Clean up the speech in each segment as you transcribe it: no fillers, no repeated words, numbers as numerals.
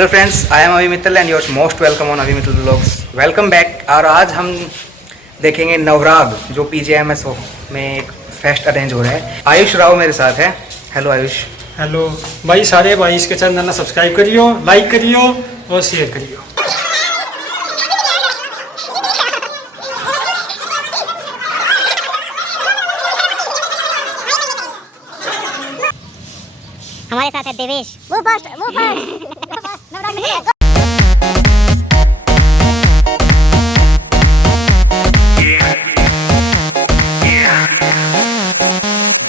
Hello friends, I am अभी Mittal and your most welcome on अभी Mittal vlogs. Welcome back. और आज हम देखेंगे नवराग, जो PGIMS में एक फेस्ट अरेंज हो रहा है। आयुष राव मेरे साथ है। हेलो आयुष। हेलो भाई, सारे भाई इसके चैनल ने सब्सक्राइब करियो, लाइक करियो और शेयर करियो। हमारे साथ है देवेश। वो फास्ट नवराग में है।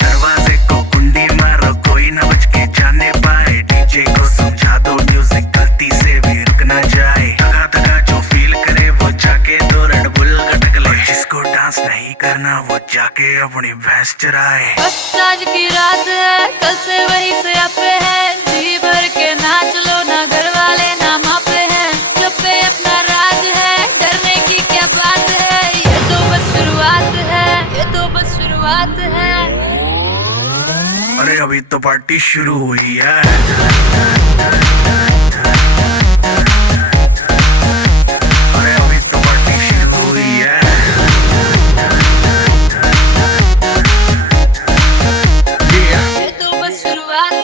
दरवाजे को कुंडी मारो, कोई ना बच के जाने पाए। डीजे को समझा दो म्यूजिक गलती से भी रुक ना जाए। धगा धगा जो फील करे वो जाके दो रेड बुल गटक ले। जिसको डांस नहीं करना वो जाके अपनी भैंस चराए। बस आज की रात है, कल से वही से आपे है। जी भर के नाच लो, ना घर वाले ना मापे हैं। क्लब पे अपना राज है, डरने की क्या बात है। ये तो बस शुरुआत है, ये तो बस शुरुआत है। अरे अभी तो पार्टी शुरू हुई है। अरे अभी तो पार्टी शुरू हुई है। ये तो बस शुरुआत है।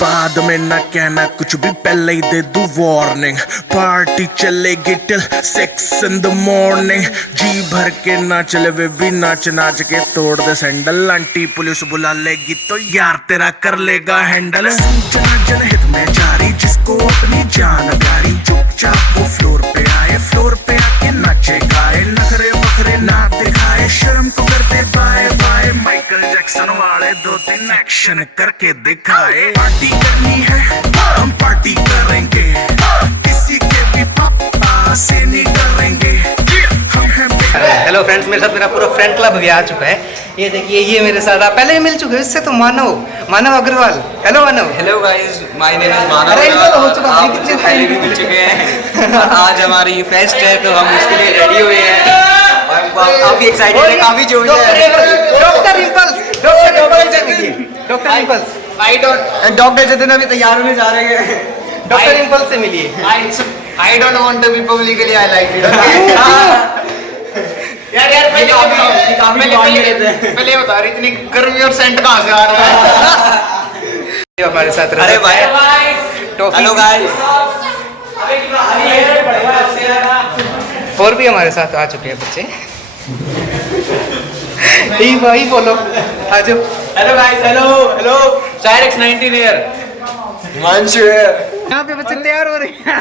बाद में ना कहना कुछ भी, पहले ही दे दूं वार्निंग। पार्टी चलेगी टिल 6 in the morning। जी भर के नाच ले बेबी, नाच नाच के तोड़ दे सैंडल। आंटी पुलिस बुला लेगी तो यार तेरा कर लेगा हैंडल। सूचना जनहित में जारी, जिसको अपनी जान प्यारी। चुपचाप वो फ्लोर पे आए, फ्लोर पे आके नाचे गाए। नखरे वखरे ना दिखाए, शर्म तो करते बाय बाय। माइकल जैक्सन वाले 2-3 एक्शन करके दिखाए। पार्टी करनी है, हम पार्टी करेंगे। किसी के भी पापा से नहीं डरेंगे। हम हैं हेलो फ्रेंड्स, मेरे साथ मेरा पूरा फ्रेंड क्लब भी आ चुका है। ये देखिए, ये मेरे साथ आप पहले भी मिल चुके हैं। इससे तो Manav Agrawal. Hello Manav. Hello guys, my name is Manav. अरे इनका तो हो चुका, आप मुझसे पहले भी मिल चुके हैं। और आज हमारी फेस्ट है तो हम उसके लिए रेडी हुए हैं और काफी एक्साइटेड है, काफी जोश है। डॉक्टर रिंपल्स से मिलिए। डॉक्टर रिंपल्स। डॉक्टर जतिन अभी तैयार होने जा रहे हैं। डॉक्टर रिंपल्स से मिलिए। I don't want to be publicly I like it. यार पहले बता रही इतनी गर्मी और सेंट कहाँ से आ रहा है। हमारे साथ अरे भाई, हेलो गाइस। और भी हमारे साथ आ चुके हैं बच्चे। ही भाई बोलो, आ जाओ। हेलो गाइस, हेलो साइरेक्स 19 ईयर हिमांशु है। यहाँ पे बच्चे तैयार हो रहे हैं।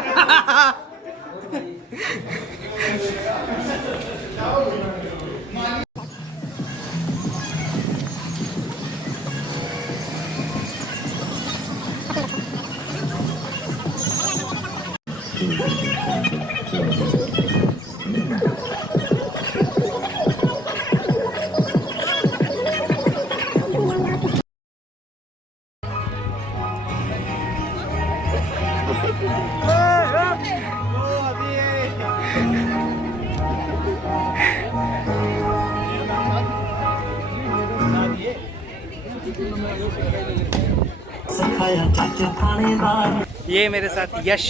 ये मेरे साथ यश।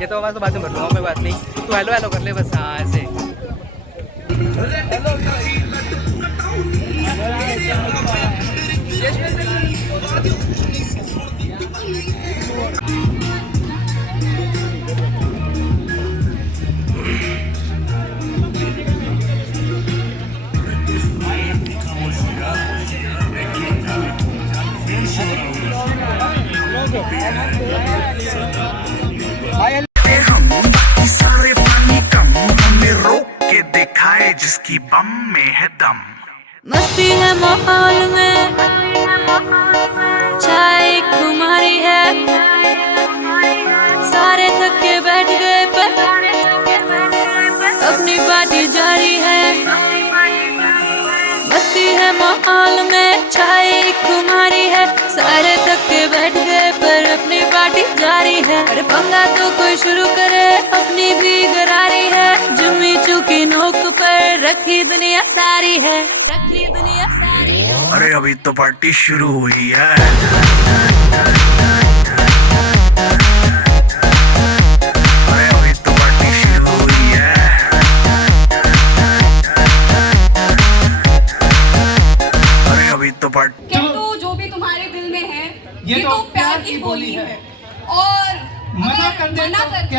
ये तो आवाज़ तो बाद में भर लूँगा मैं, बात नहीं। तू हेलो हेलो कर ले बस। हाँ ऐसे। हम बाकी सारे पानी कम, हमें रोक के दिखाए जिसकी बम में है दम। मस्ती है माहौल में, चाय खुमारी है। सारे थक के बैठ गए पर अपनी पार्टी जारी है। मस्ती है माहौल में, चाय खुमारी है। सारे थक के बैठ गए पर अपनी पार्टी जारी है। अरे पंगा तो कोई शुरू करे, अपनी भी गरारी है। जुम्मी चूकी नोक पर रखी दुनिया सारी है, रखी दुनिया सारी है। अरे अभी तो पार्टी शुरू हुई है।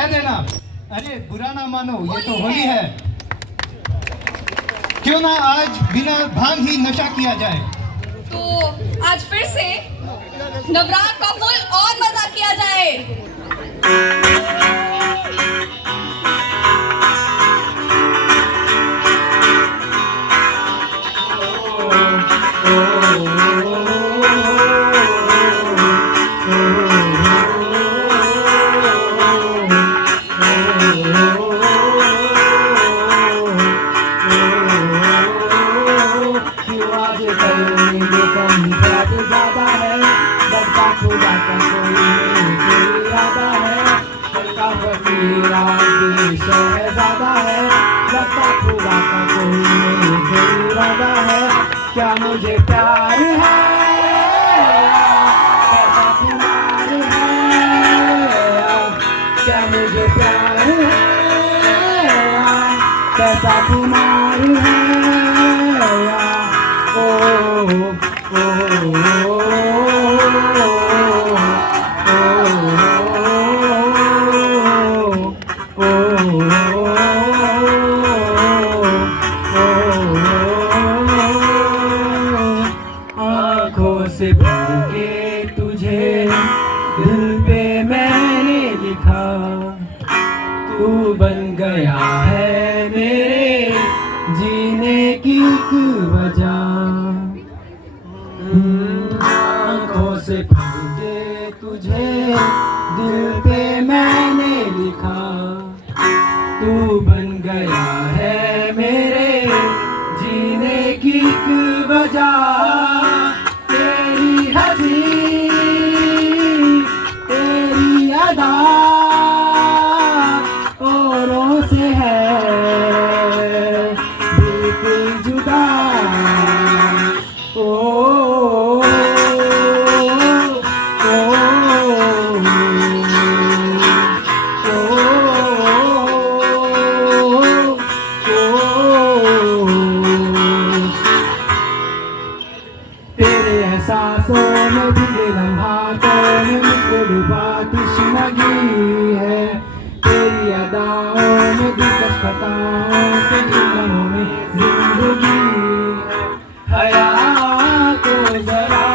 कह देना अरे बुरा ना मानो ये तो होली है, क्यों ना आज बिना भांग ही नशा किया जाए। तो आज फिर से नवरात्र का फुल और मजा किया जाए। क्या मुझे प्यार है, कैसा खुमार है, क्या मुझे प्यार है, कैसा खुमार है, ओ से भर के तुझे दिल पे मैंने लिखा, तू बन गया है मेरे जीने की एक वजह। आँखों से भर के तुझे दिल पे मैंने लिखा, तू बन गया है मेरे जीने की एक वजह। तेरे एहसासों में भीगे लम्हातों में मुझको डूबा तृष्णगी है, तेरी अदाओं में दिलकश खताओं से इन लम्हों में जिंदगी है। हया को जरा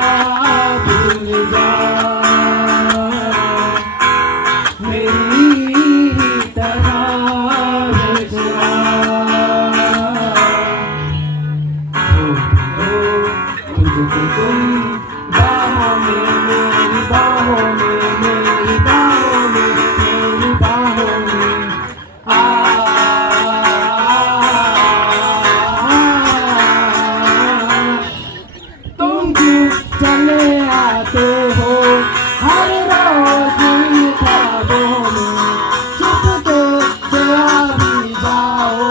भूल जा, मेरी ही तरह बेचरा। तुझको तुम बाहों में, मेरी बाहों में, मेरी बाहों में, मेरी बाहों में तुम क्यों चले आते हो हर रोज इन ख्वाबों में, चुपके से आ भी जाओ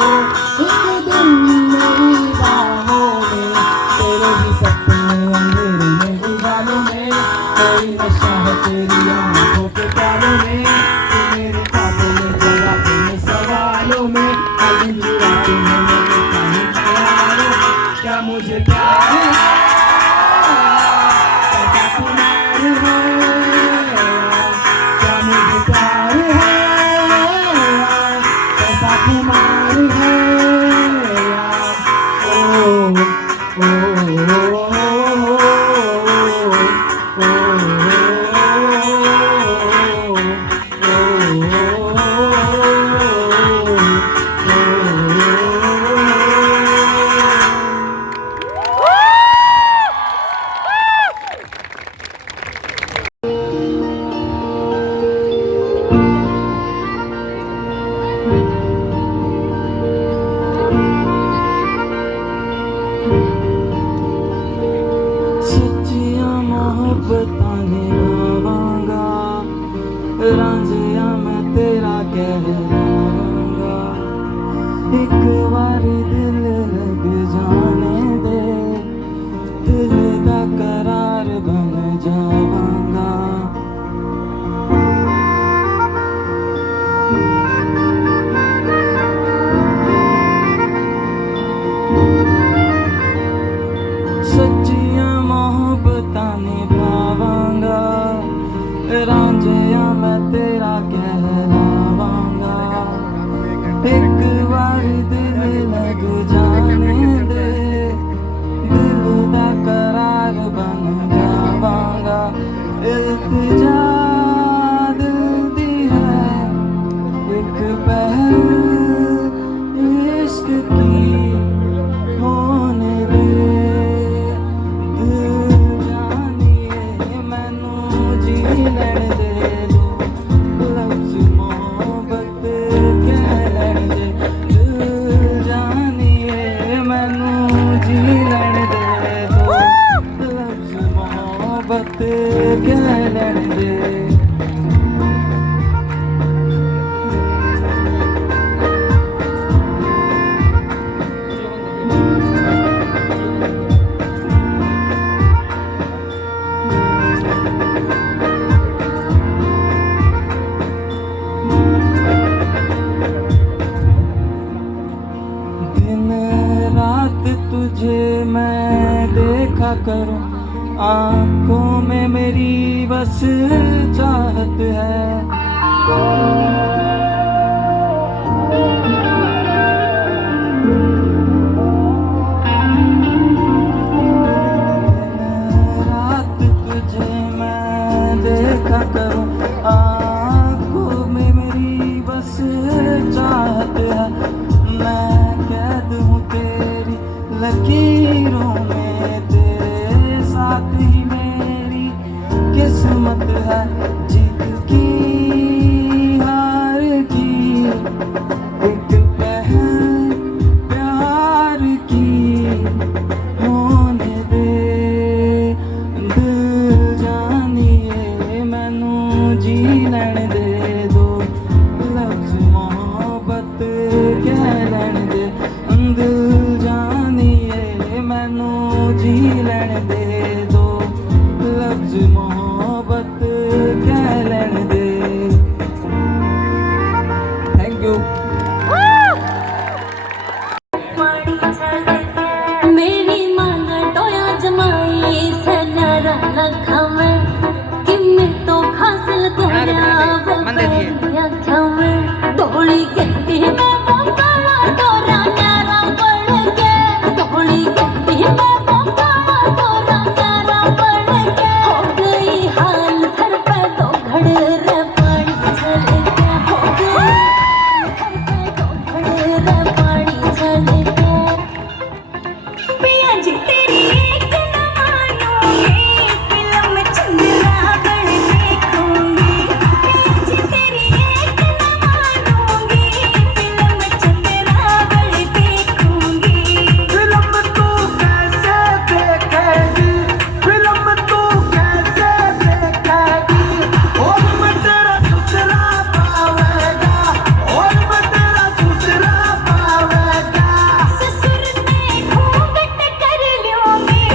एक दिन मेरी बाहों में। तेरे ही सपने अंधेरे में उजालों में, कोई नशा है तेरी आँखों के प्यालों में, तू मेरे ख्वाबों में जगा अपने सवालों में। अभी रातों में मैंने कहीं ख्यालों, क्या मुझे प्यार है, कैसा खुमार है, क्या मुझे प्यार है, कैसा खुमार है, सच्चियां मोहब्बतां निभावांगा, रांझिया मैं तेरा कहलावांगा। एक बारी दिल लग जाने दे, दिल दा करार बन जावांगा। सच्चियां मोहब्बतां निभावांगा, रांझिया मैं तेरा कहलावांगा। एक पहल इश्क की होने दे दिल जानिए मैनू जी लैण दे दो लफ्ज़ मोहब्बत कह लैण दे दिल जानिए मैनू जी लैण दे दो लफ्ज़ मोहब्बत कह लैण दे दिन रात तुझे मैं देखा करूं आंखों में मेरी बस चाहत है रात तुझे मैं देखा करूं आंखों में मेरी बस चाहत है मैं कैद हूँ तेरी लकीरों में तेरे साथ ही मेरी किस्मत है जीत की हार की एक पहल प्यार की होने दे दिल जानिए मैनू जी लैण दे दो लफ्ज़ मोहब्बत कह लैण दे दिल जानिए मैनू जी लैण दे दो लफ्ज़ मोहब्बत कह लैण दे थैंक यू मेरी मन टोया जमाई सनारा लखा में किन्ने तो खासल तोया वो आख्या में डोली गट्टी में वो काला डोरा न्यारा पड़ के डोली गट्टी में वो काला डोरा न्यारा पड़ के हो गई हाल घर पे तो घड़ रे पानी चल के हो गई घर पे तो घड़ रे पानी चल के पिया जी तेरी एक न मानूंगी फिल्म चंद्रा बन देखूंगी पिया जी तेरी एक न मानूंगी फिल्म चंद्रा बन देखूंगी फिल्म तू कैसे देखेगी फिल्म तू कैसे देखेगी और मैं तेरा ससुरा पावेगा और मैं तेरा ससुरा पावेगा ससुर ने घूंघट कर लूंगी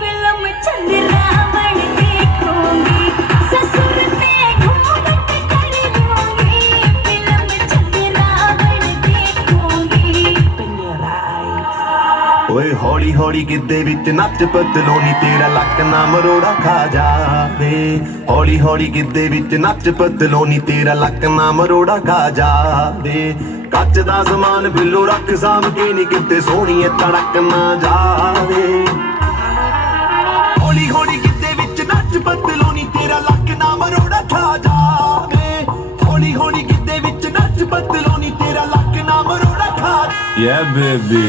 फिल्म चंद्रा बन देखूंगी ससुर ने घूंघट कर लूंगी फिल्म चंद्रा बन देखूंगी ਓਏ ਹੌਲੀ ਹੌਲੀ ਗਿੱਧੇ ਵਿੱਚ ਨੱਚ ਪਤਲੋਨੀ ਤੇਰਾ ਲੱਕ ਨਾ ਮਰੋੜਾ ਖਾ ਜਾਵੇ ਹੌਲੀ ਹੌਲੀ ਗਿੱਧੇ ਵਿੱਚ ਨੱਚ ਪਤਲੋਨੀ ਤੇਰਾ ਲੱਕ ਨਾ ਮਰੋੜਾ ਖਾ ਜਾਵੇ ਕੱਚ ਦਾ ਸਮਾਨ ਬਿੱਲੋ ਰੱਖ ਸਾਂਭ ਕੇ ਨੀ ਕਿਤੇ ਸੋਹਣੀਏ ਤੜਕ ਨਾ ਜਾਵੇ ਹੌਲੀ ਹੌਲੀ ਗਿੱਧੇ ਵਿੱਚ ਨੱਚ ਪਤਲੋਨੀ ਤੇਰਾ ਲੱਕ ਨਾ ਮਰੋੜਾ ਖਾ ਜਾਵੇ ਹੌਲੀ ਹੌਲੀ ਗਿੱਧੇ ਵਿੱਚ ਨੱਚ ਪਤਲੋਨੀ ਤੇਰਾ ਲੱਕ ਨਾ ਮਰੋੜਾ ਖਾ Yeah baby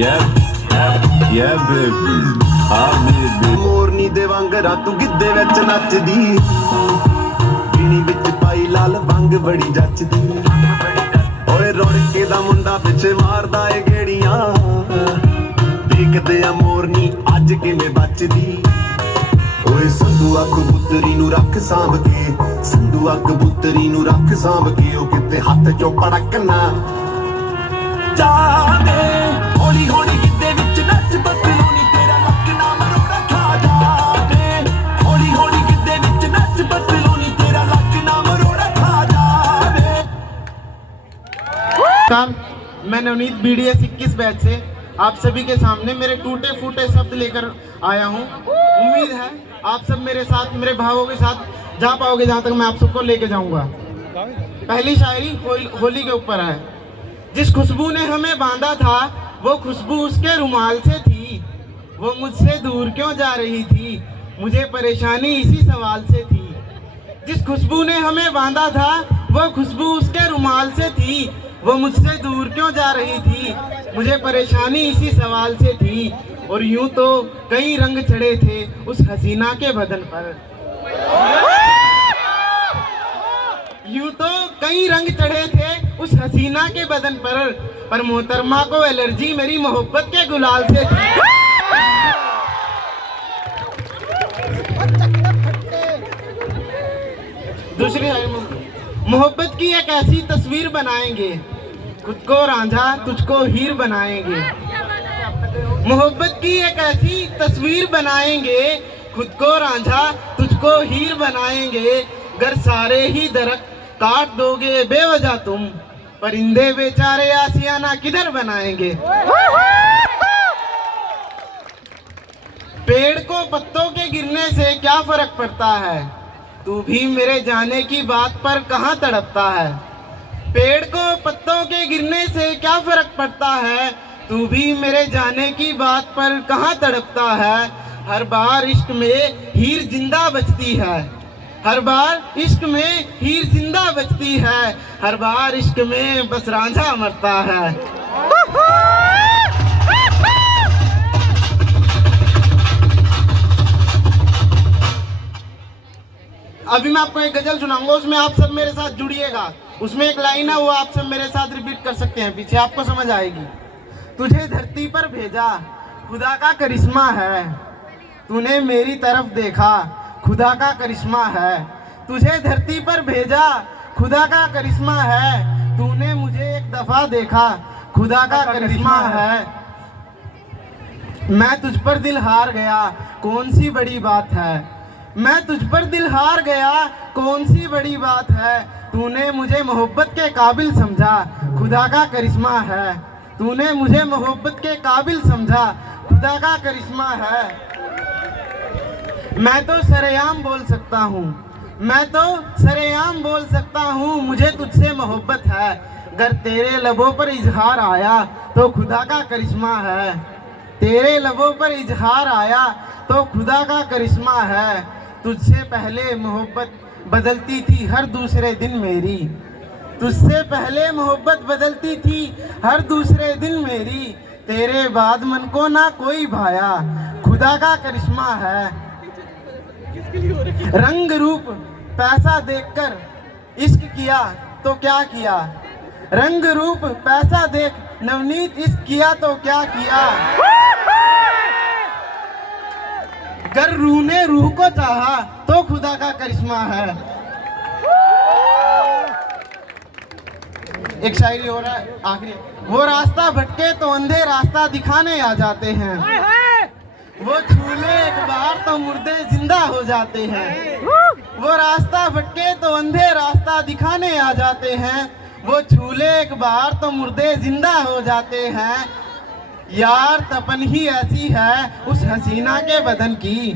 Yeah baby baby ਮੋਰਨੀ ਦੇ ਵਾਂਗਰਾ ਤੂੰ ਗਿੱਧੇ ਵਿੱਚ ਨੱਚਦੀ ਪੀਣੀ ਵਿੱਚ ਪਾਈ ਲਾਲ ਵੰਗ ਬੜੀ ਜੱਚਦੀ ਓਏ ਰੌਣਕੇ ਦਾ ਮੁੰਡਾ ਪਿੱਛੇ ਮਾਰਦਾ ਏ ਗੇੜੀਆਂ ਦੇਖਦੇ ਆ ਮੋਰਨੀ ਅੱਜ ਕਿਵੇਂ ਬਚਦੀ ਓਏ ਸੰਧੂ ਆ ਕਬੂਤਰੀ ਨੂੰ ਰੱਖ ਸਾਂਭ ਕੇ ਸੰਧੂ ਆ ਕਬੂਤਰੀ ਨੂੰ ਰੱਖ ਸਾਂਭ ਕੇ ਉਹ ਕਿਤੇ ਹੱਥ ਚੋਂ ਪੜਕ ਨਾ ਜਾਵੇ ਹੌਲੀ ਹੌਲੀ ਗਿੱਧੇ ਵਿੱਚ ਨੱਚ ਬਤਲੋਨੀ ਤੇਰਾ ਲੱਕ ਨਾ ਮਰੋੜਾ ਖਾ ਜਾਵੇ ਹੌਲੀ ਹੌਲੀ ਗਿੱਧੇ ਵਿੱਚ ਨੱਚ ਬਤਲੋਨੀ ਤੇਰਾ ਲੱਕ ਨਾ ਮਰੋੜਾ ਖਾ ਜਾਵੇ मैं नवनीत BDS 21 बैच से आप सभी के सामने मेरे टूटे फूटे शब्द लेकर आया हूँ। उम्मीद है आप सब मेरे साथ मेरे भावों के साथ जा पाओगे जहाँ तक मैं आप सबको लेके जाऊँगा। पहली शायरी होली के ऊपर है। जिस खुशबू ने हमें बांधा था वो खुशबू उसके रुमाल से थी, वो मुझसे दूर क्यों जा रही थी, मुझे परेशानी इसी सवाल से थी। जिस खुशबू ने हमें बांधा था वो खुशबू उसके रुमाल से थी। वो मुझसे दूर क्यों जा रही थी, मुझे परेशानी इसी सवाल से थी। और यूं तो कई रंग चढ़े थे उस हसीना के बदन पर, यूं तो कई रंग चढ़े थे उस हसीना के बदन पर मोहतरमा को एलर्जी मेरी मोहब्बत के गुलाल से थी। दूसरी मोहब्बत की एक ऐसी तस्वीर बनाएंगे, खुद को रांझा तुझको हीर बनाएंगे। मोहब्बत की एक ऐसी तस्वीर बनाएंगे, खुद को रांझा तुझको हीर बनाएंगे। गर सारे ही दरख्त काट दोगे बेवजह तुम, परिंदे बेचारे आशियाना किधर बनाएंगे। पेड़ को पत्तों के गिरने से क्या फर्क पड़ता है, तू भी मेरे जाने की बात पर कहाँ तड़पता है। पेड़ को पत्तों के गिरने से क्या फर्क पड़ता है, तू भी मेरे जाने की बात पर कहाँ तड़पता है। हर बार इश्क में हीर जिंदा बचती है, हर बार इश्क में हीर जिंदा बचती है, हर बार इश्क में बस रांझा मरता है। अभी मैं आपको एक गजल सुनाऊंगा, उसमें आप सब मेरे साथ जुड़िएगा। उसमें एक लाइन है वो आप सब मेरे साथ रिपीट कर सकते हैं, पीछे आपको समझ आएगी। तुझे धरती पर भेजा खुदा का करिश्मा है, तूने मेरी तरफ देखा खुदा का करिश्मा है। तुझे धरती पर भेजा खुदा का करिश्मा है, तूने मुझे एक दफा देखा खुदा का करिश्मा है। मैं तुझ पर दिल हार गया कौन सी बड़ी बात है, मैं तुझ पर दिल हार गया कौन सी बड़ी बात है। तूने मुझे मोहब्बत के काबिल समझा खुदा का करिश्मा है, तूने मुझे मोहब्बत के काबिल समझा खुदा का करिश्मा है। मैं तो सरेआम बोल सकता हूँ, मैं तो सरेआम बोल सकता हूँ, मुझे तुझसे मोहब्बत है। अगर तेरे लबों पर इजहार आया तो खुदा का करिश्मा है, तेरे लबों पर इजहार आया तो खुदा का करिश्मा है। तुझसे पहले मोहब्बत बदलती थी हर दूसरे दिन मेरी, तुझसे पहले मोहब्बत बदलती थी हर दूसरे दिन मेरी। तेरे बाद मन को ना कोई भाया खुदा का करिश्मा है। रंग रूप पैसा देखकर इश्क किया तो क्या किया, रंग रूप पैसा देख नवनीत इश्क किया तो क्या किया। गर रूह ने रूह को चाहा तो खुदा का करिश्मा है। एक शायरी हो रहा है आखिरी, वो रास्ता भटके तो अंधे रास्ता दिखाने आ जाते हैं, वो छूले एक बार तो मुर्दे जिंदा हो जाते हैं। वो रास्ता भटके तो अंधे रास्ता दिखाने आ जाते हैं, वो छूले एक बार तो मुर्दे जिंदा हो जाते हैं। यार तपन ही ऐसी है उस हसीना के बदन की,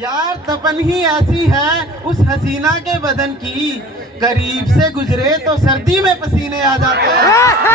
यार तपन ही ऐसी है उस हसीना के बदन की। करीब से गुजरे तो सर्दी में पसीने आ जाते हैं।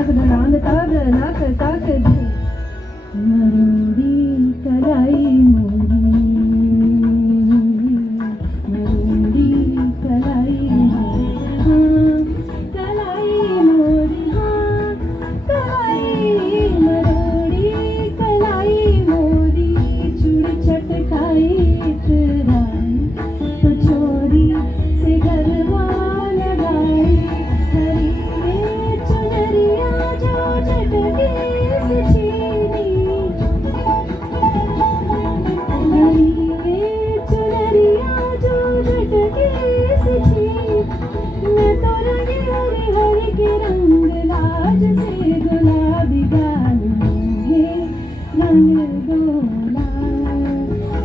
तक ढलान तक नक तक मरूरी कलाई मोरी मरूरी कलाई कलाई मोरी हाँ कलाई मरूरी कलाई मोरी चूड़ी चटकाई इतराई तो चोरी से गरबा लगाई हरी में चुनरिया जो चटके से छीनी हरी में चुनरिया जो चटके से छीनी मैं तो रंगी हरी हरी के रंग लाज से गुलाबी गाल है रंग गोला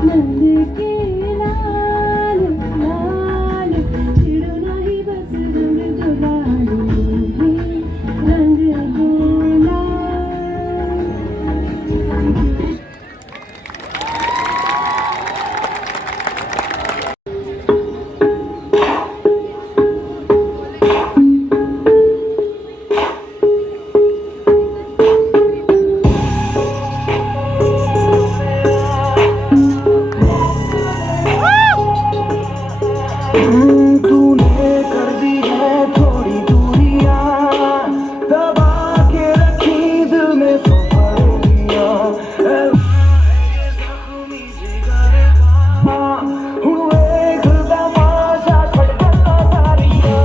नंद के लाल लाल छिड़ो नहीं बस रंग गुलाल है रंग गोला तूने कर दी है थोड़ी दूरियां दबा के रखी दिल में सफरियां जख्मी जिगर का हुए गुलदमाशा छटकना सारियां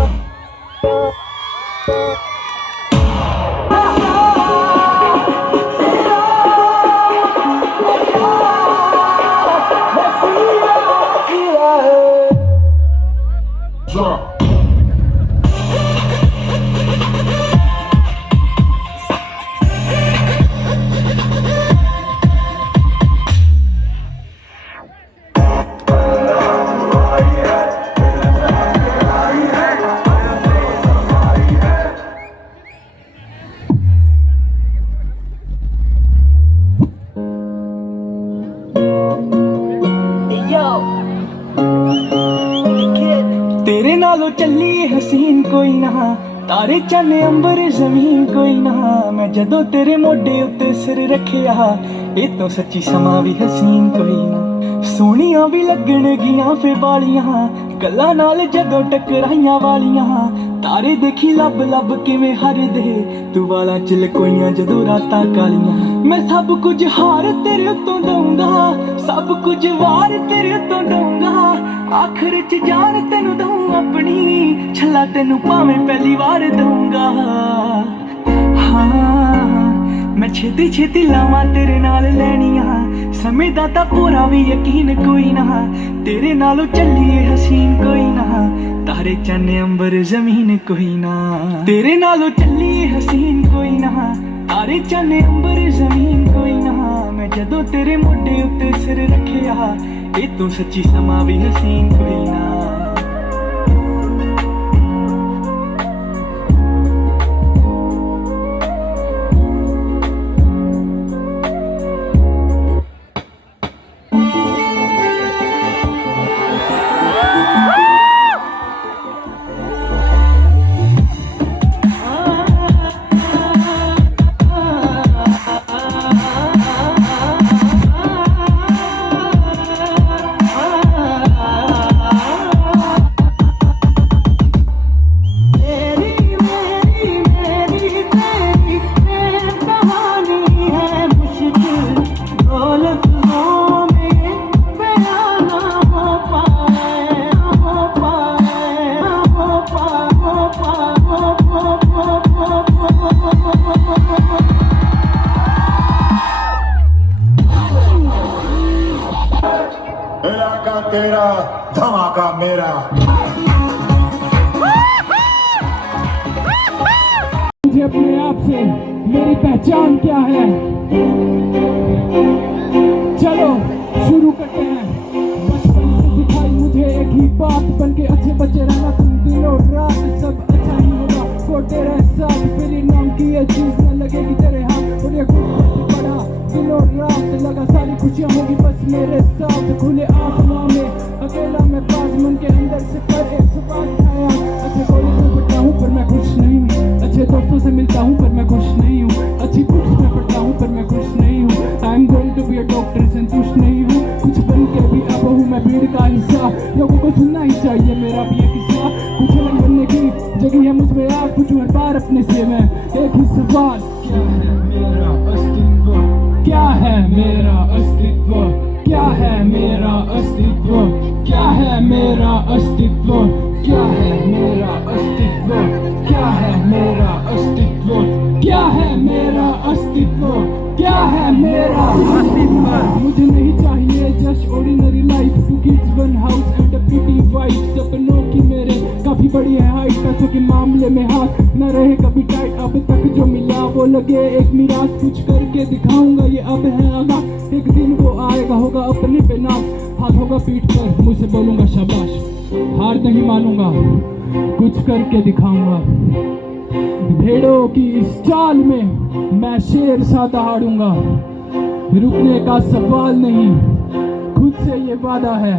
तेरे नालों चली हसीन कोई ना तारे चन्ने अंबर जमीन कोई ना मैं जदों तेरे मोढे उत्ते सिर रखिया ये तो सच्ची समा भी हसीन कोई ना सोहणियां भी लगण गियां फे बालियां गल्लां नाल जदों टकराइयां वालियां तारे देखी लब लब किवें हरदे तू वाला चिल कोइयां जदों रातां कालियां मैं सब कुछ हार तेरे उत्तों दूंगा सब कुछ वार तेरे उत्तों दूंगा आखिर च जान तेनू दूं अपनी छला तेनू भावें पहली बार दूंगा हाँ मैं छेती छेती लावां तेरे नाल लैनियां समय दा तां पूरा भी यकीन कोई ना तेरे नालों चलिए हसीन कोई ना तारे चन्ने अंबर जमीन कोई ना तेरे नालों चलिए हसीन कोई ना तारे चन्ने अंबर जमीन कोई ना मैं जदों तेरे मोढे उत्ते सिर रखिया ये तो सच्ची समा भी हसीन कोई ना तेरा धमाका मेरा मुझे अपने आप से मेरी पहचान क्या है चलो शुरू करते हैं बचपन से सिखाई मुझे एक ही बात बन के अच्छे बच्चे रहना तुम दिनों रात सब अच्छा ही होगा वो तेरे साथ मेरी नाम की ये चीज न लगेगी तेरे हाथ और ये खुद बड़ा दिनों रात लगा सारी खुशियाँ होगी बस मेरे साथ खुले आसमां में अकेला मैं पास मन के अंदर से पर एक सुबह छाया अच्छे कॉलेज में पढ़ता हूँ पर मैं खुश नहीं अच्छे दोस्तों से मिलता हूँ पर मैं खुश प्यार अपने से मैं एक ही सवाल, क्या है मेरा अस्तित्व, क्या है मेरा अस्तित्व, क्या है मेरा अस्तित्व, क्या है मेरा अस्तित्व, क्या है मेरा अस्तित्व, क्या है मेरा अस्तित्व, क्या है मेरा अस्तित्व, क्या है मेरा अस्तित्व। मुझे नहीं चाहिए just ordinary life, 2 kids 1 house and a pretty wife। सपनों की मेरे काफी बड़ी है हाइट, पैसों के मामले में हाथ न रहे कभी टाइट। अब तक जो मिला वो लगे एक मिराज, कुछ करके दिखाऊंगा ये अब है आगा। एक दिन वो आएगा होगा अपने पे नाज, हाथ होगा पीठ पर मुझसे बोलूंगा शाबाश। हार नहीं मानूंगा, कुछ करके दिखाऊंगा। भेड़ों की इस चाल में मैं शेर सा दहाड़ूंगा। रुकने का सवाल नहीं, खुद से ये वादा है।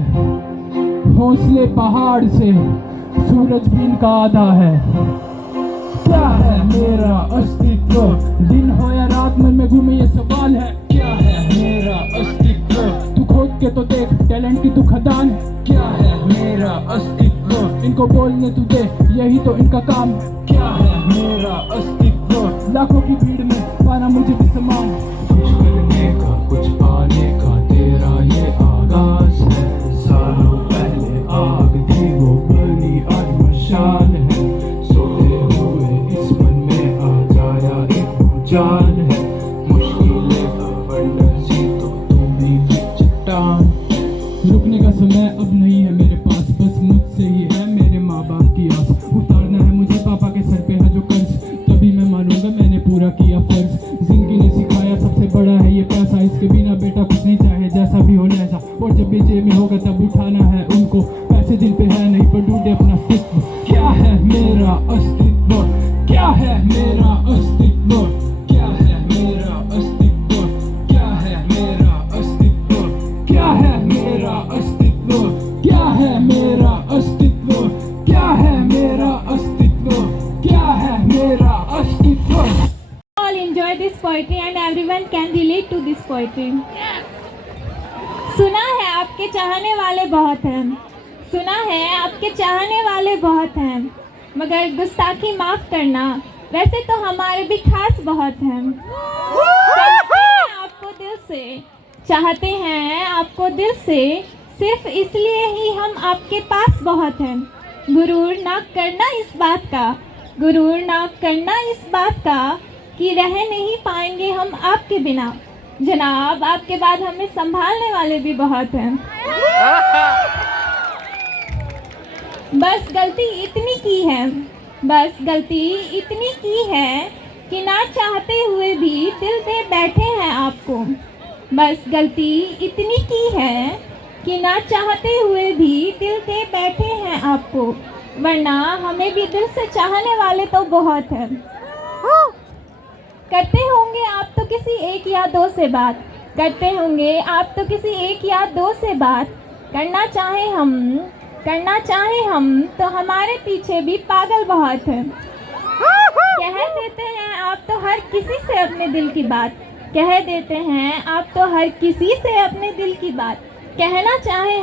हौसले पहाड़ से, सूरज भी इनका आधा है। क्या है मेरा अस्तित्व, दिन हो या रात मन में घूमे ये सवाल है। क्या है मेरा अस्तित्व, तू खोद के तो देख टैलेंट की तू खदान है। क्या है मेरा अस्तित्व, इनको बोलने तू दे यही तो इनका काम है। क्या है मेरा अस्तित्व, लाखों की भीड़ में पाना मुझे भी समान। कुछ करने का, कुछ पाने का तेरा ये आगाज है। सालों पहले आग थी वो बनी आज मशाल है। सोते हुए इस मन में आ जाया एक जान है। मुश्किलें अबंडर सी तो तू भी फिर चट्टान। रुकने का समय अब नहीं है मेरे पास, बस मुझसे ही है मेरे माँ बाप की आस। उतारना है मुझे पापा के सर पे है जो कर्ज, तभी मैं मानूंगा मैंने पूरा किया फर्ज। जिंदगी ने सिखाया सबसे बड़ा है ये पैसा, इसके बिना बेटा कुछ नहीं चाहे जैसा भी हो ऐसा। और जब भी जेब में होगा तब उठाना है उनको, पैसे दिल पे है नहीं पर ढूंढे अपना अस्तित्व। क्या है मेरा अस्तित्व, क्या है मेरा अस्तित्व, क्या है मेरा अस्तित्व, क्या है मेरा अस्तित्व, क्या है मेरा अस्तित्व, क्या है मेरा अस्तित्व, क्या है मेरा अस्तित्व, क्या है मेरा अस्तित्व। All enjoy this poetry and everyone can relate to this poetry. सुना है आपके चाहने वाले बहुत हैं, सुना है आपके चाहने वाले बहुत हैं, मगर गुस्ताखी माफ करना, वैसे तो हमारे भी खास बहुत हैं। चाहते हैं आपको दिल से, चाहते हैं आपको दिल से, सिर्फ इसलिए ही हम आपके पास बहुत हैं। गुरूर ना करना इस बात का, गुरूर ना करना इस बात का कि रह नहीं पाएंगे हम आपके बिना। जनाब आपके बाद हमें संभालने वाले भी बहुत हैं। बस गलती इतनी की है, बस गलती इतनी की है कि ना चाहते हुए भी दिल दे बैठे हैं आपको। बस गलती इतनी की है कि ना चाहते हुए भी दिल दे बैठे हैं आपको, वरना हमें भी दिल से चाहने वाले तो बहुत हैं। करते होंगे आप तो किसी एक या दो से बात, करते होंगे आप तो किसी एक या दो से बात। करना चाहे हम तो हमारे पीछे भी पागल बहुत हैं। कह देते हैं आप तो हर किसी से अपने दिल की बात, कह देते हैं आप तो हर किसी से अपने दिल की बात। कहना चाहे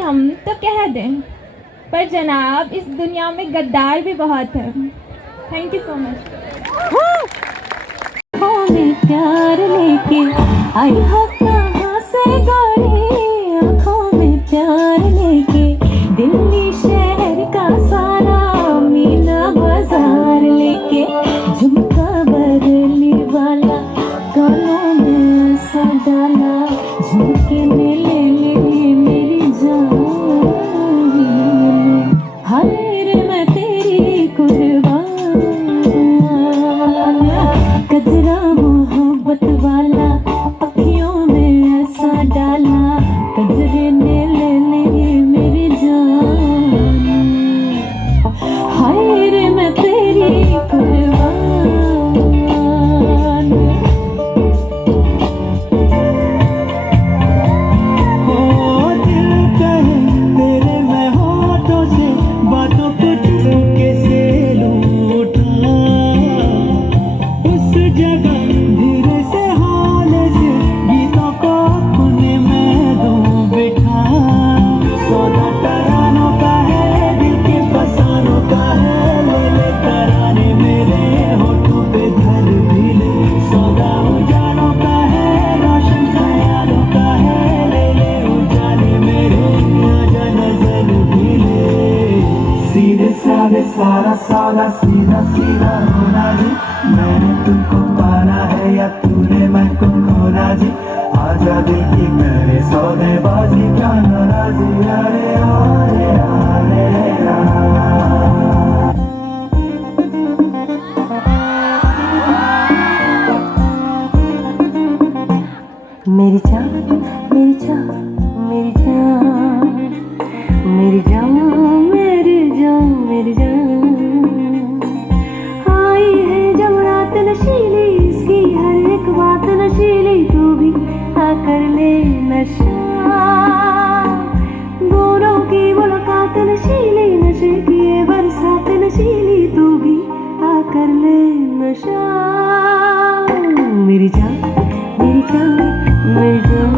हम तो कह दें, पर जनाब इस दुनिया में गद्दार भी बहुत है। Thank you so much. में प्यार लेके आई हो कहाँ से गोरी, आँखों में प्यार लेके दिल्ली शहर का सारा मीना बाजार लेके, झुमका बरली वाला कानों में ऐसा डाला, झुमके में ले मेरी जान। हाय रे मैं तेरी कुर्बान, कजरा मोहब्बत वाला अखियों में ऐसा डाला, कजरे ने ले मेरी जान। हाय रे मैं तेरी कुर्बान। हो दिल कहे तेरे मैं होठों से बातों को चुपके से लूटा, उस जगह धीरे से हौले से गीतों को अपने में दूं बिठा। सौदा तरानों का है दिल के फसानों का है, ले ले सीधा सीधा होना जी, मैंने तुमको पाना है या तूने मैं को खोना जी, आजा दिल की मेरे सौदेबाजी क्या नाराजी, अरे अरे अरे मेरी जान मेरी जान मेरी जान मेरी जान मेरी जान मेरी जान, आई है जब रात नशीली, इसकी हर एक बात नशीली, तू भी आकर ले नशा, दोनों की मुलाकात नशीली, नशे की ये बरसात नशीली, तू भी आकर ले नशा, मेरी जान मेरी जान मेरी जान।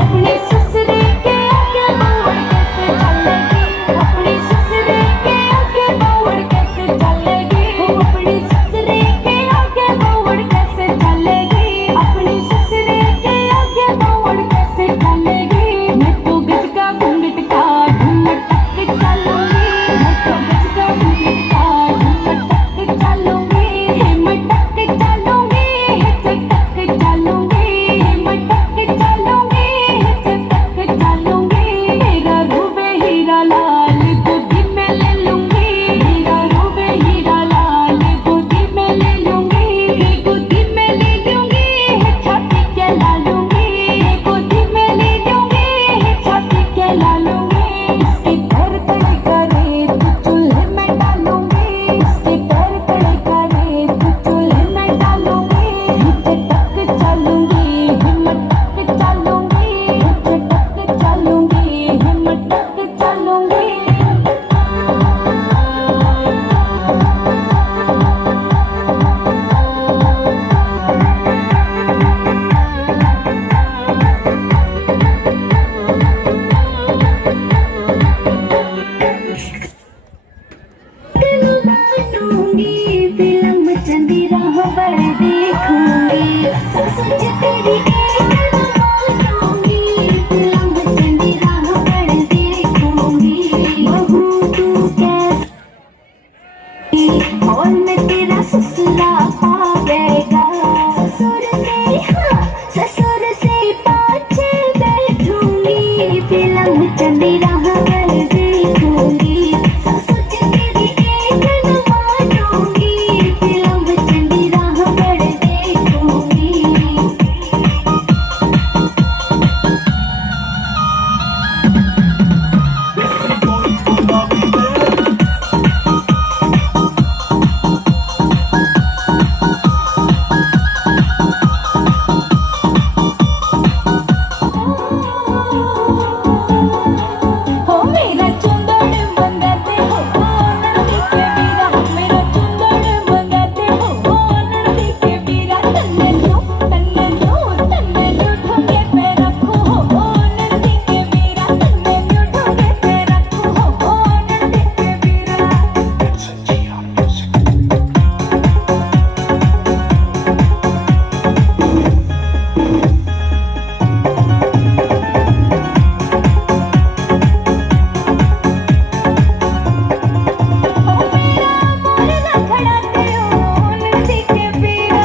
अपने ससुरे के आगे बावड़ कैसे चलेगी, अपने ससुरे के आगे बावड़ कैसे चलेगी, अपने ससुरे के आगे बावड़ कैसे चलेगी, अपने ससुरे के आगे बावड़ कैसे चलेगी, मैं तो गज का घूंघट का घूंघट के चलूंगी, मैं तो गज का घूंघट का घूंघट के चलूंगी, मैं टक के चलूंगी, टक के चलूंगी, मैं टक के चलूंगी, चलूंगी, हीरा रूबे हीरा लाल गोदी में ले लूंगी, हीरा रूबे हीरा लाल गोदी में ले लूंगी, गोदी में ले लूंगी, छाती के ला लूंगी, गोदी में ले लूंगी, छाती के ला लूंगी, इसके पैर खड़े करे तो चूल्हे में डालूंगी, इसके पैर खड़े करे तो चूल्हे में डालूंगी, टक चलूंगी, हिम्मत टक चलूंगी, टक चलूंगी, हिम्मत टक चलूंगी। बांटूंगी फिल्म चंदी राह पर देखूंगी, सच तेरी एक बांटूंगी फिल्म चंदी राह पर देखूंगी, बहू तू कैसी और मैं तेरा ससुरा पावेगा, ससुर से हाँ ससुर से पाछे बैठूंगी, फिल्म चंदी राह पर देखूंगी, ससुर तेरी एक बांटूंगी फिल्म चंदी राह पर देखूंगी। हो मेरा चुंदड़ बंदाते हो नंदी के बीरा, मेरा चुंदड़ बंदाते हो नंदी के बीरा, तन्ने लो ठोके पे रखो हो नंदी के बीरा, तन्ने लो ठोके पे रखो हो नंदी के बीरा। ओ मेरा मोर ना खड़ाते हो नंदी के बीरा,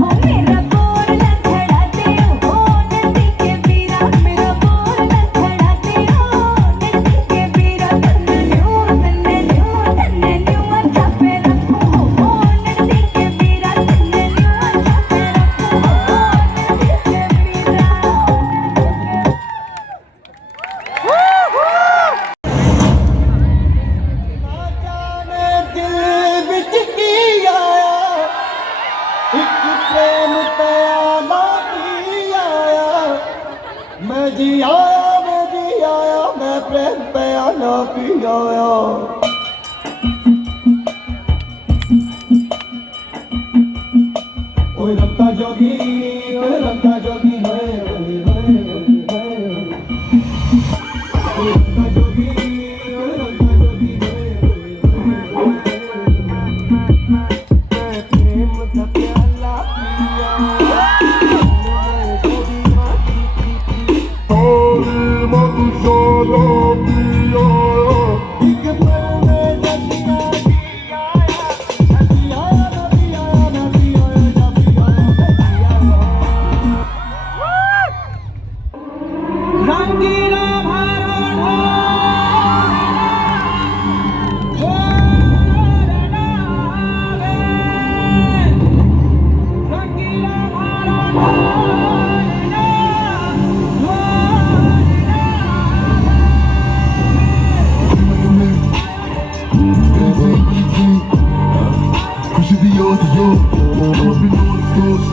ओ मेरा मोर ना खड़ाते हो नंदी के बीरा, मेरा मोर ना खड़ाते हो नंदी के बीरा, तन्ने लो अच्छा पे रखो हो नंदी के बीरा, तन्ने लो अच्छा पे रखो हो नंदी के बीरा। दिल विच की आया एक प्रेम प्याला पी आया, मैं जी आया मैं प्रेम प्याला पी आया। ओए रंगा जोगी होए रंगा जोगी होए होए होए होए ओए रंगा जोगी होए रंगा जोगी होए होए होए yours is yours. I'm up in all the stores.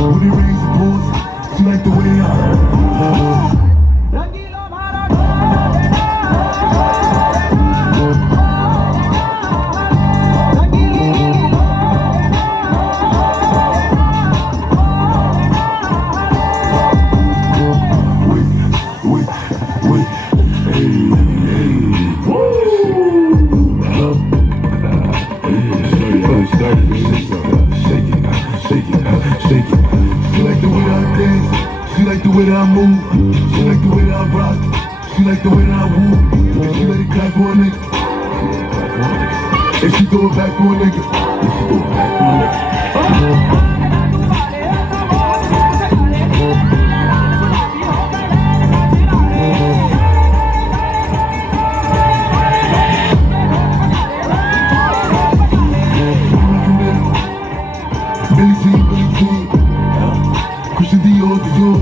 When they raise the boys, she like the way I. She like the way that I move, she like the way that I rock, she like the way that I woo, and she let it clap for a nigga, and she throw it back for a nigga, and she throw it back for a nigga. Billie Jean, Christian Dior, Dior.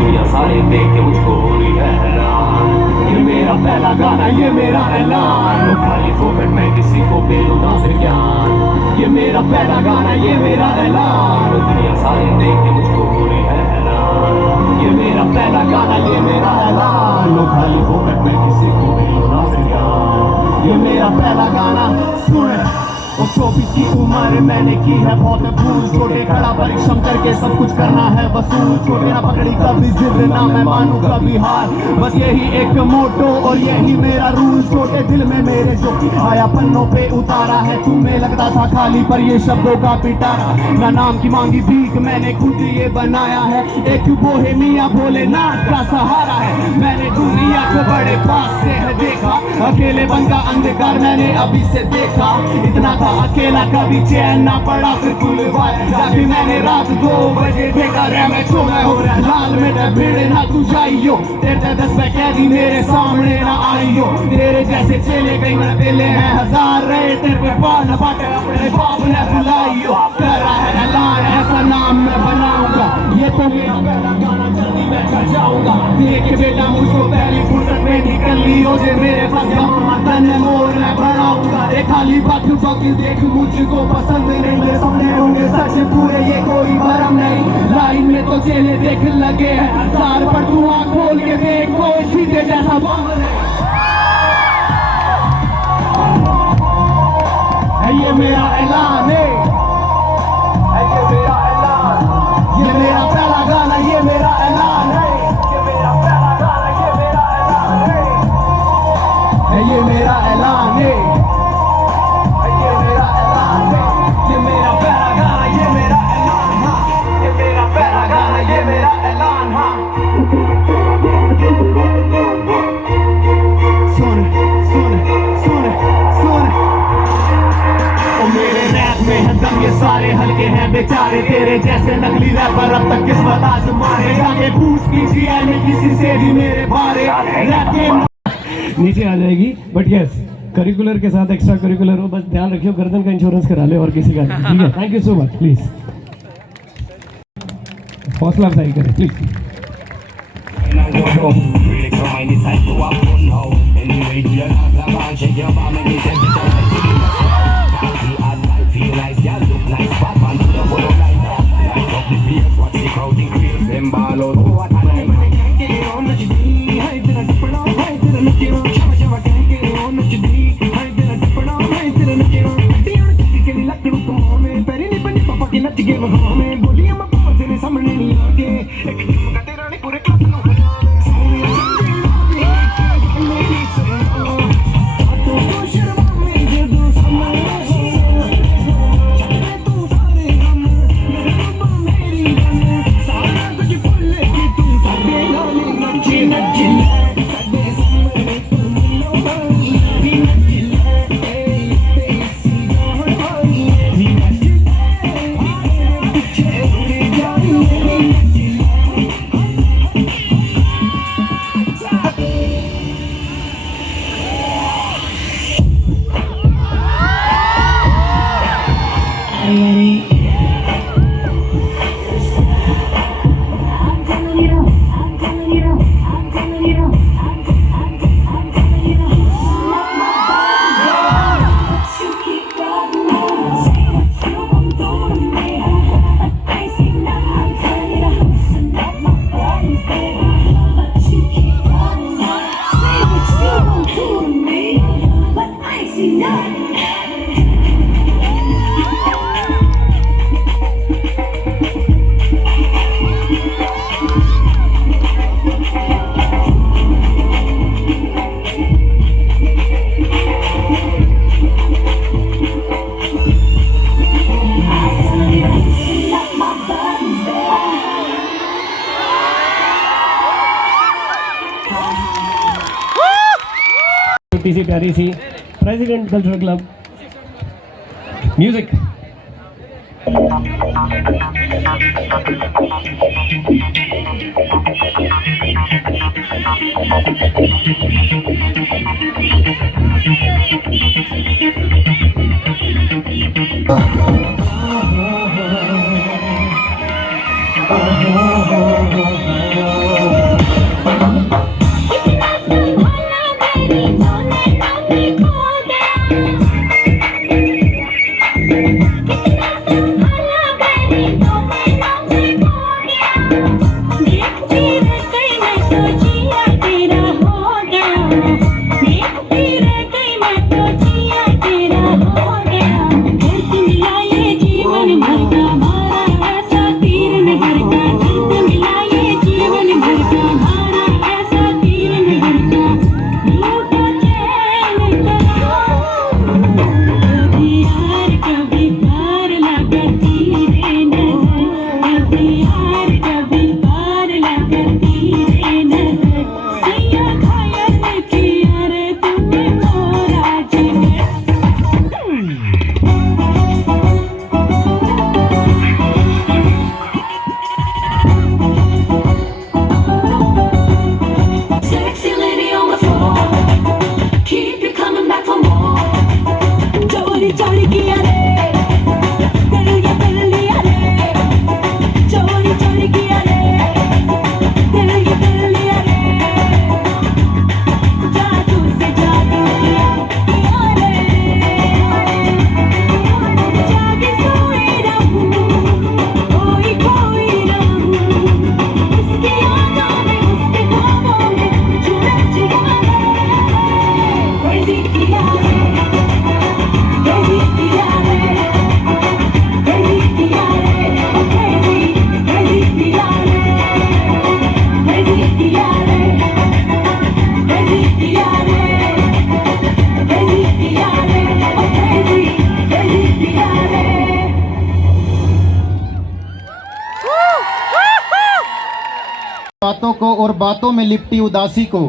दुनिया सारे देख के मुझको हो रही है हैरान। ये मेरा पहला गाना, ये मेरा ऐलान। लो खाली फोकट मैं किसी को बेलूं ना फिर ज्ञान। ये मेरा पहला गाना, ये मेरा ऐलान। दुनिया सारे देख के मुझको हो रही है हैरान। ये मेरा पहला गाना, ये मेरा ऐलान। लो खाली फोकट मैं किसी को बेलूं ना फिर ज्ञान। ये मेरा पहला गाना सुन। और 24 की उम्र मैंने की है बहुत भूल। छोटे खड़ा परिश्रम करके सब कुछ करना है वसूल। छोटे ना पकड़ी कभी जिद ना मैं मानू कभी हार। बस यही एक मोटो और यही मेरा रूल। छोटे दिल में मेरे जो आया पन्नों पे उतारा है। तुम्हें लगता था खाली पर ये शब्दों का पिटारा। ना नाम की मांगी भीख मैंने खुद ये बनाया है। एक बोहेमिया भोलेनाथ का सहारा है। मैंने दुनिया को बड़े पास से है देखा। अकेले बन का अंधकार मैंने अभी से देखा। इतना था अकेला कभी चैन ना पड़ा फिर खुलवाया। जाके मैंने रात 2 बजे देखा रे मैं छो मैं हो रहा लाल में भिड़े ना तू जाइयो। तेरे 10 में कैदी मेरे सामने ना आइयो। तेरे जैसे चेले कई में पेले हैं हजार रहे। तेरे पे पाल बाटे अपने बाप ने बुलाइयो। कर रहा है ऐलान ऐसा नाम मैं बनाऊंगा। ये तो मेरा पहला गाना जल्दी मैं कर जाऊंगा। देख के बेटा मुझको पहली फुर्सत में निकल लियो। जे मेरे पास तन मोर मैं बढ़ाऊंगा। रे खाली बात बाकी देख मुझको पसंद नहीं। मेरे सामने होंगे सच पूरे ये कोई भरम नहीं। लाइन में तो चेले देख लगे हैं हजार पर तू आँख खोल के देख कोई सीधे जैसा बम है। ये मेरा ऐलान है। ये मेरा ऐलान। ये मेरा पहला गाना, ये मेरा ऐलान है। ये मेरा पहला गाना, ये मेरा ऐलान है। ये मेरा ऐलान है। ये मेरा ऐलान है। ये मेरा पहला गाना, ये मेरा ऐलान है। ये मेरा पहला गाना, ये मेरा ऐलान है। सुन सुन सुन सुन ओ मेरे रैप में है दम ये सारे हल्के हैं बेचारे। तेरे जैसे नकली रैपर अब तक किस्मत आजमाए। जाके पूछ पीछे में किसी से भी मेरे बारे रैप के नीचे आ जाएगी। बट यस करिकुलर के साथ एक्स्ट्रा करिकुलर हो बस ध्यान रखियो गर्दन का इंश्योरेंस करा ले और किसी का नहीं। ठीक है thank you so much. Please हौसला अफजाई करें प्लीज। छोटी सी प्यारी सी प्रेसिडेंट कल्चरल क्लब म्यूजिक। बातों को और बातों में लिपटी उदासी को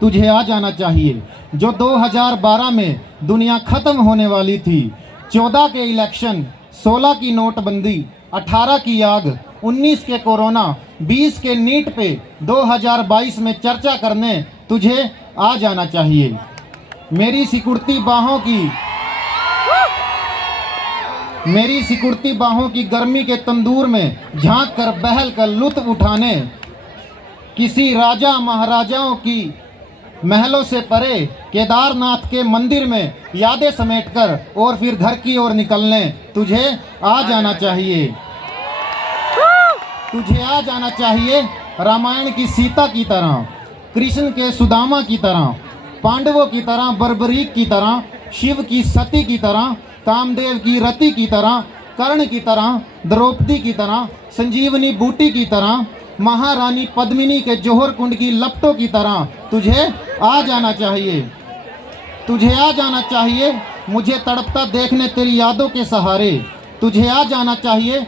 तुझे आ जाना चाहिए। जो 2012 में दुनिया खत्म होने वाली थी, 14 के इलेक्शन, 16 की नोटबंदी, 18 की आग, 19 के कोरोना, 20 के नीट पे 2022 में चर्चा करने तुझे आ जाना चाहिए। मेरी सिकुड़ती बाहों की गर्मी के तंदूर में झांक कर बहल कर लुत्फ उठाने, किसी राजा महाराजाओं की महलों से परे केदारनाथ के मंदिर में यादें समेटकर और फिर घर की ओर निकलने तुझे आ जाना चाहिए। तुझे आ जाना चाहिए रामायण की सीता की तरह, कृष्ण के सुदामा की तरह, पांडवों की तरह, बर्बरीक की तरह, शिव की सती की तरह, कामदेव की रति की तरह, कर्ण की तरह, द्रौपदी की तरह, संजीवनी बूटी की तरह, महारानी पद्मिनी के जौहर कुंड की लपटों की तरह तुझे आ जाना चाहिए। तुझे आ जाना चाहिए मुझे तड़पता देखने तेरी यादों के सहारे। तुझे आ जाना चाहिए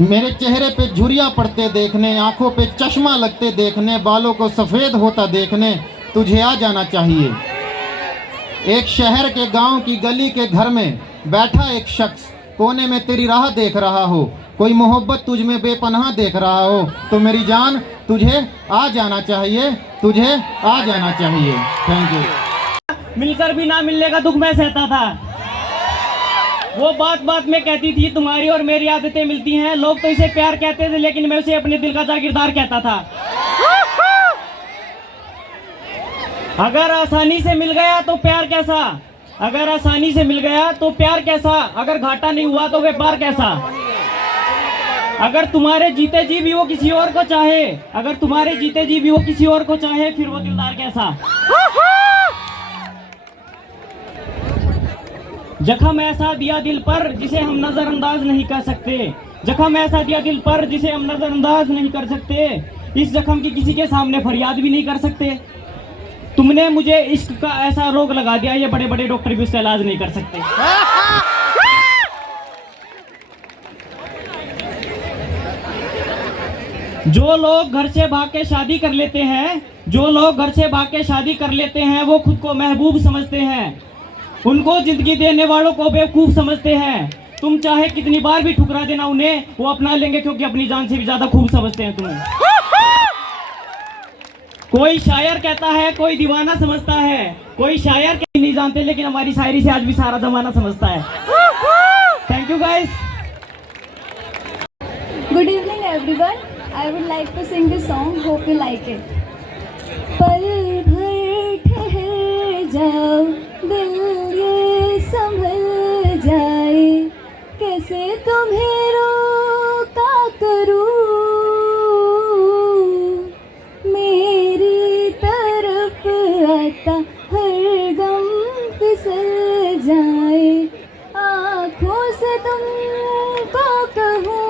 मेरे चेहरे पे झुर्रियाँ पड़ते देखने, आंखों पे चश्मा लगते देखने, बालों को सफ़ेद होता देखने तुझे आ जाना चाहिए। एक शहर के गांव की गली के घर में बैठा एक शख्स कोने में तेरी राह देख रहा हो, कोई मोहब्बत तुझ में बेपनाह देख रहा हो, तो मेरी जान तुझे आ जाना चाहिए, तुझे आ जाना चाहिए। Thank you. मिलकर भी ना मिलने का दुख मैं सहता था। वो बात बात में कहती थी तुम्हारी और मेरी आदतें मिलती हैं। लोग तो इसे प्यार कहते थे लेकिन मैं उसे अपने दिल का जागीरदार कहता था। अगर आसानी से मिल गया तो प्यार कैसा, अगर आसानी से मिल गया तो प्यार कैसा, अगर घाटा नहीं हुआ तो व्यापार कैसा। अगर तुम्हारे जीते जी भी वो किसी और को चाहे, अगर तुम्हारे जीते जी भी वो किसी और को चाहे, फिर वो दिलदार कैसा। जख्म ऐसा दिया दिल पर जिसे हम नजरअंदाज नहीं कर सकते, जख्म ऐसा दिया दिल पर जिसे हम नजरअंदाज नहीं कर सकते। इस जख्म की किसी के सामने फरियाद भी नहीं कर सकते। तुमने मुझे इश्क का ऐसा रोग लगा दिया, ये बड़े बड़े डॉक्टर भी उसका इलाज नहीं कर सकते। जो लोग घर से भाग के शादी कर लेते हैं, जो लोग घर से भाग के शादी कर लेते हैं, वो खुद को महबूब समझते हैं। उनको जिंदगी देने वालों को बेवकूफ समझते हैं। तुम चाहे कितनी बार भी ठुकरा देना उन्हें, वो अपना लेंगे क्योंकि अपनी जान से भी ज्यादा खूब समझते हैं तुम्हें। कोई शायर कहता है कोई दीवाना समझता है, कोई शायर नहीं जानते, लेकिन हमारी शायरी से आज भी सारा जमाना समझता है। Thank you guys. Good evening everyone. I would like to sing this song. Hope you like it. पल भर ठहर जाओ, दिल ये संभल जाए, कैसे तुम्हें रोका करूं, मेरी तरफ आता हर गम फिसल जाए, आँखों से तुमको कहूं,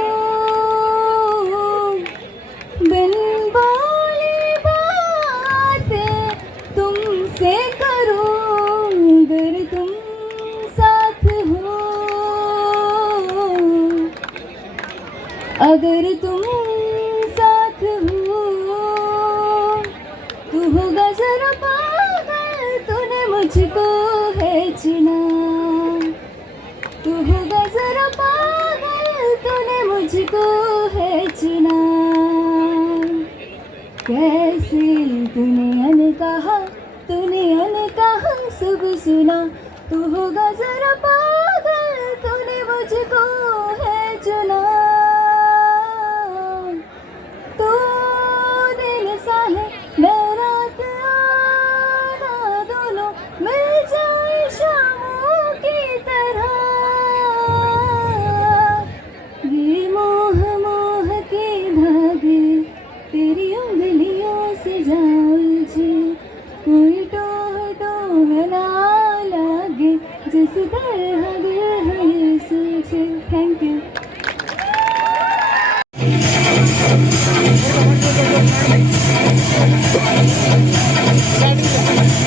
बिन बोली बातें तुमसे करूं, अगर तुम साथ हो, अगर तुम साथ हो, तू होगा जरा पागल, तूने मुझको है चुना, तू होगा जरा पागल, तूने मुझको है चुना, कैसे तूने अनकहा, तूने अनकहा सब सुना, तू होगा जरा पागल, तूने मुझको है चुना, तू दिन सा है मैं रात आना, दोनों मिल जाए शामों की तरह, ये मोह मोह के धागे तेरी उंगलियों से जा उलझे, कोई टोह टोह ना लागे, जिस तरह दिल है ये सूझे। Thank you.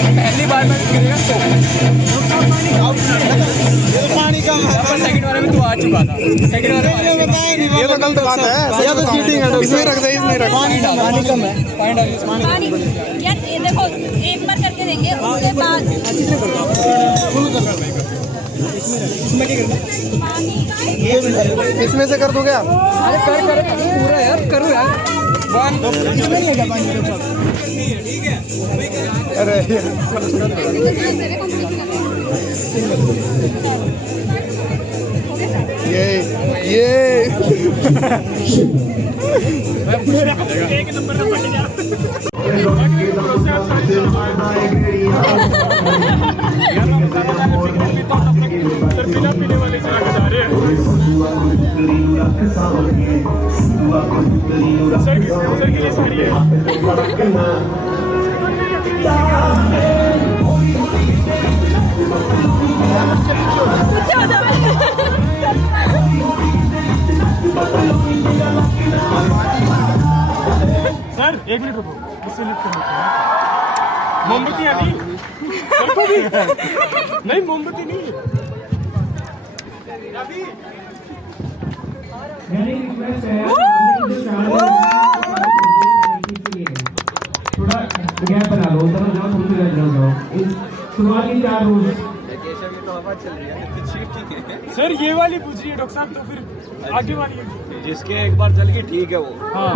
पहली बार में गिरेगा तो पानी कम है। सेकंड वाले में तू आ चुका था, सेकंड वाले में बताया नहीं, ये तो गलत बात है, ये तो चीटिंग है। इसमें रख दे, इसमें रख, पानी कम है, पानी डाल, पानी यार ये देखो एक बार करके देंगे, उसके बाद फुल कर देगा। इसमें क्या करना, इसमें से कर दो क्या? अरे कर पूरा यार, करो यार। अरे ये एक नंबर का पट गया। पीने वाले से जा रहे हैं सर के लिए साड़ी है। सर एक मिनट रुको, इससे लिफ्ट करना मोमबत्ती अभी नहीं, मोमबत्ती नहीं अभी। थोड़ा गैप बना लो, उधर जाओ, तुम भी जाओ। शुरुआती 4 रोज सर ये वाली पूछ रही है डॉक्टर साहब, तो फिर आगे वाली जिसके एक बार चल गई ठीक है वो। हाँ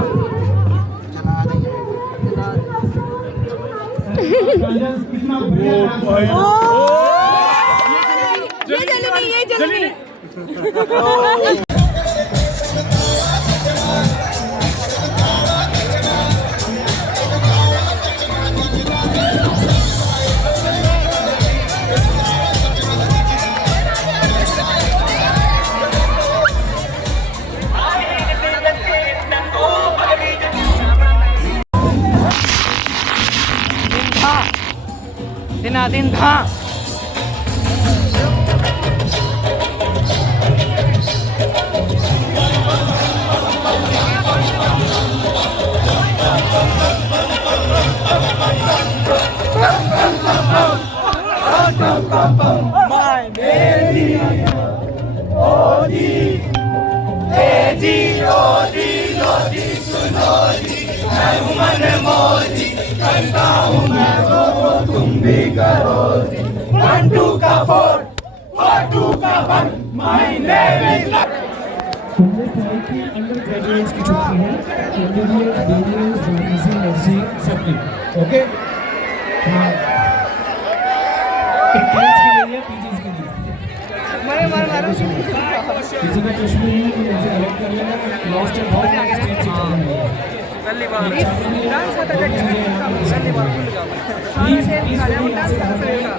ये जल्दी नहीं। दिन था। My baby, oh, suno under graduates की छुट्टी है, इंटरमीडिएट, बीडीएस, फार्मेसी, नर्सिंग सबकी, ओके? हाँ, इंट्रेंस के लिए या पीजीज के लिए? किसी का प्रश्न नहीं है तो मुझे कलेक्ट कर लेना, लास्ट टाइम बहुत लंबी स्टेज से चल रही है। प्लीज यहाँ से बाहर जाइए।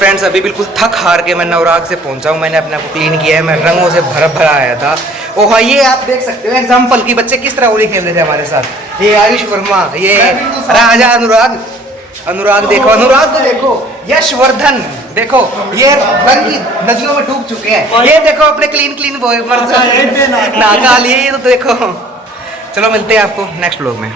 फ्रेंड्स अभी बिल्कुल थक हार के मैं नवराग से पहुंचा हूं। मैंने अपने आप को क्लीन किया है, मैं रंगों से भरा आया था। ओह हाँ, ये आप देख सकते हो एग्जाम्पल कि बच्चे किस तरह होली खेल रहे थे हमारे साथ। ये आयुष वर्मा, ये राजा अनुराग देखो, अनुराग को देखो, यशवर्धन देखो, ये रंग की नदियों में डूब चुके हैं। ये देखो अपने क्लीन बॉय नागाल, ये तो देखो। चलो मिलते हैं आपको नेक्स्ट व्लॉग में।